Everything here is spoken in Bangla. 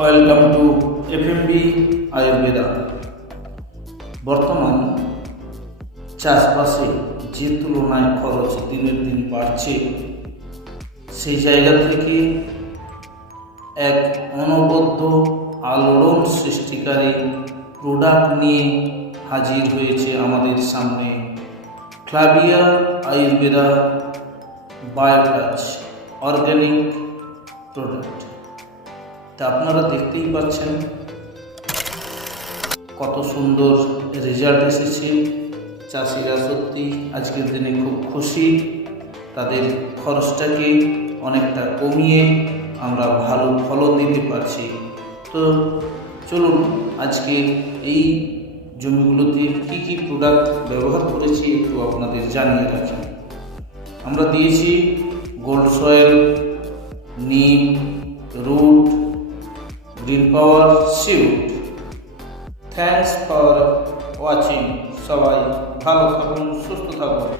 Welcome to FMB Ayurveda. বর্তমান চাষবাসে যে তুলনায় খরচ দিনের দিন বাড়ছে, সেই জায়গা থেকে এক অনবদ্য আলোড়ন সৃষ্টিকারী প্রোডাক্ট নিয়ে হাজির হয়েছে আমাদের সামনে ক্লাভিয়া আয়ুর্বেদা বায়োটাচ অর্গানিক প্রোডাক্ট। তা আপনারা দেখতেই পাচ্ছেন কত সুন্দর রেজাল্ট এসেছে। চাষিরা সত্যি আজকের দিনে খুব খুশি, তাদের খরচটাকে অনেকটা কমিয়ে আমরা ভালো ফলন দিতে পারছি। তো চলুন আজকে এই জমিগুলোতে কী কী প্রোডাক্ট ব্যবহার করেছি একটু আপনাদের জানিয়ে রাখি। আমরা দিয়েছি gold soil, neem, root, green power, seaweed. Thanks for watching. সবাই ভালো থাকুন, সুস্থ থাকুন।